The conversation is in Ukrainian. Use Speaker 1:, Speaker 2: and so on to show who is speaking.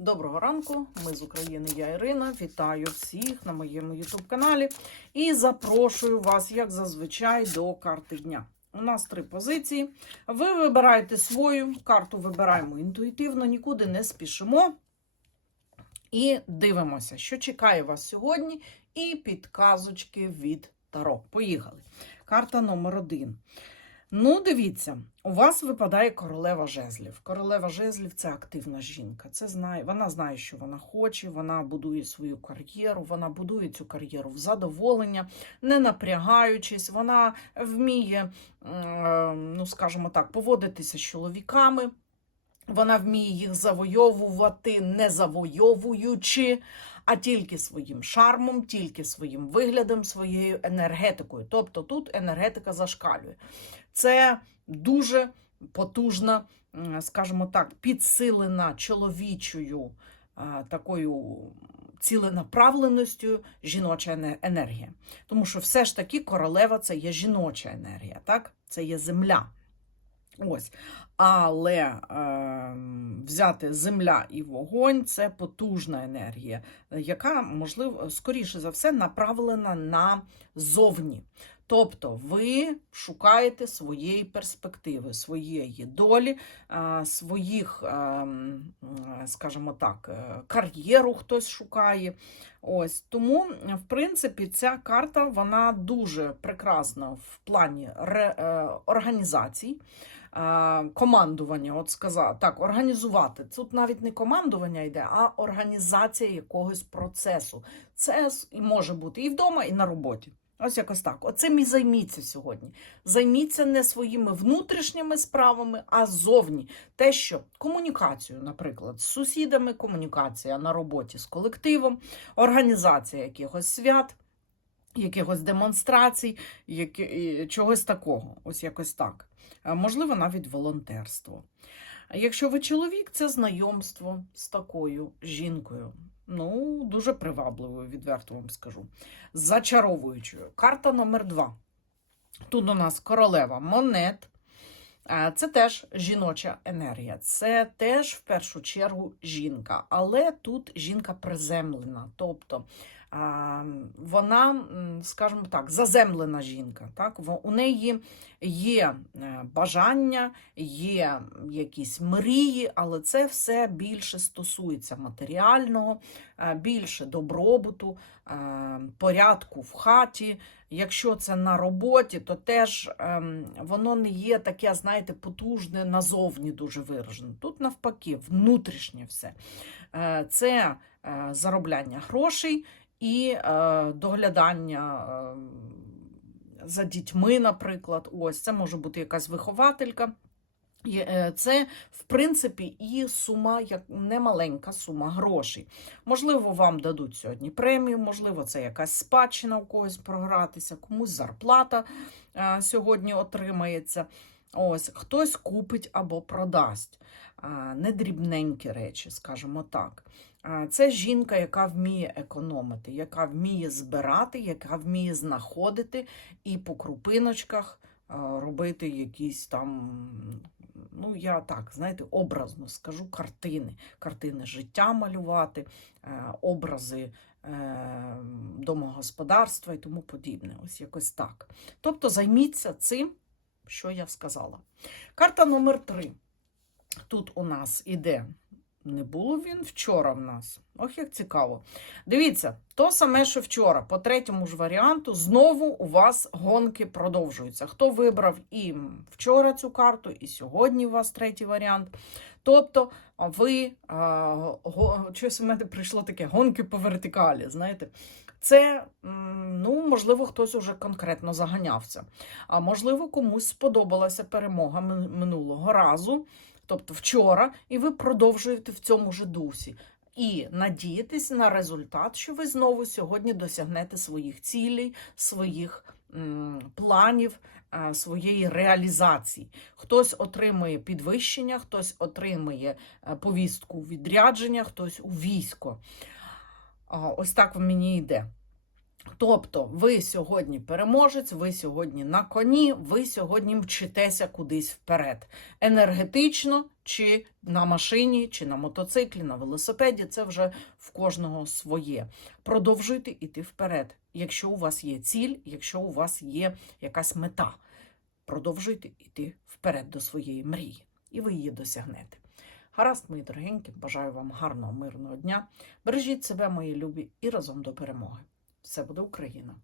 Speaker 1: Доброго ранку, ми з України, я Ірина. Вітаю всіх на моєму YouTube каналі і запрошую вас, як зазвичай, до карти дня. У нас три позиції. Ви вибираєте свою карту, вибираємо інтуїтивно, нікуди не спішимо. І дивимося, що чекає вас сьогодні, і підказочки від Таро. Поїхали. Карта номер один. Ну, дивіться, у вас випадає королева жезлів. Королева жезлів це активна жінка. Це знає, вона знає, що вона хоче, вона будує свою кар'єру, вона будує цю кар'єру в задоволення, не напрягаючись, вона вміє, е, ну скажімо так, поводитися з чоловіками. Вона вміє їх завойовувати, не завойовуючи, а тільки своїм шармом, тільки своїм виглядом, своєю енергетикою. Тобто тут енергетика зашкалює. Це дуже потужна, скажімо так, підсилена чоловічою такою ціленаправленістю жіноча енергія. Тому що все ж таки королева це є жіноча енергія, так? Це є земля. Ось. Але е, взяти земля і вогонь це потужна енергія, яка, можливо, скоріше за все, направлена на зовні. Тобто ви шукаєте своєї перспективи, своєї долі, е, своїх, е, м, е, скажімо так, е, кар'єру хтось шукає. Ось тому, в принципі, ця карта вона дуже прекрасна в плані е, організацій. Е, Командування, от сказати, так, організувати. Тут навіть не командування йде, а організація якогось процесу. Це може бути і вдома, і на роботі. Ось якось так. Оцим і займіться сьогодні. Займіться не своїми внутрішніми справами, а зовні. Те, що комунікацію, наприклад, з сусідами, комунікація на роботі з колективом, організація якихось свят, якихось демонстрацій, які, чогось такого. Ось якось так. Е, Можливо, навіть волонтерство. Якщо ви чоловік, це знайомство з такою жінкою. Ну, дуже привабливою, відверто вам скажу. Зачаровуючою. Карта номер два. Тут у нас королева монет. Е, Це теж жіноча енергія. Це теж в першу чергу жінка. Але тут жінка приземлена. Тобто вона, скажімо так, заземлена жінка. Так? У неї є е, бажання, є якісь мрії, але це все більше стосується матеріального, е, більше добробуту, е, порядку в хаті. Якщо це на роботі, то теж ем, воно не є таке, знаєте, потужне назовні дуже виражене. Тут навпаки, внутрішнє все. Це заробляння грошей і е, доглядання. е, За дітьми, наприклад, ось це може бути якась вихователька. Е, Це, в принципі, і сума, як немаленька сума грошей. Можливо, вам дадуть сьогодні премію, можливо, це якась спадщина у когось програтися, комусь зарплата сьогодні отримається. Ось, хтось купить або продасть. Не дрібненькі речі, скажімо так. Це жінка, яка вміє економити, яка вміє збирати, яка вміє знаходити і по крупиночках робити якісь там, ну я так, знаєте, образно скажу, картини, картини життя малювати, е, образи е, домогосподарства і тому подібне. Ось якось так. Тобто займіться цим, що я сказала. Карта номер три. Тут у нас іде. Не було він вчора в нас. Ох, як цікаво. Дивіться, то саме, що вчора. По третьому ж варіанту, знову у вас гонки продовжуються. Хто вибрав і вчора цю карту, і сьогодні у вас третій варіант. Тобто, ви а, го, щось у мене прийшло таке гонки по вертикалі. Знаєте, це ну, можливо, хтось уже конкретно заганявся. А можливо, комусь сподобалася перемога минулого разу, тобто вчора, і ви продовжуєте в цьому ж дусі. І надіятись на результат, що ви знову сьогодні досягнете своїх цілей, своїх планів, е, своєї реалізації. Хтось отримує підвищення, хтось отримує е, повістку відрядження, хтось у військо. А, Ось так мені йде. Тобто, ви сьогодні переможець, ви сьогодні на коні, ви сьогодні мчитеся кудись вперед. Енергетично, чи на машині, чи на мотоциклі, на велосипеді це вже в кожного своє. Продовжуйте іти вперед, якщо у вас є ціль, якщо у вас є якась мета. Продовжуйте іти вперед до своєї мрії, і ви її досягнете. Гаразд, мої дорогенькі, бажаю вам гарного, мирного дня. Бережіть себе, мої любі, і разом до перемоги. Все буде Україна!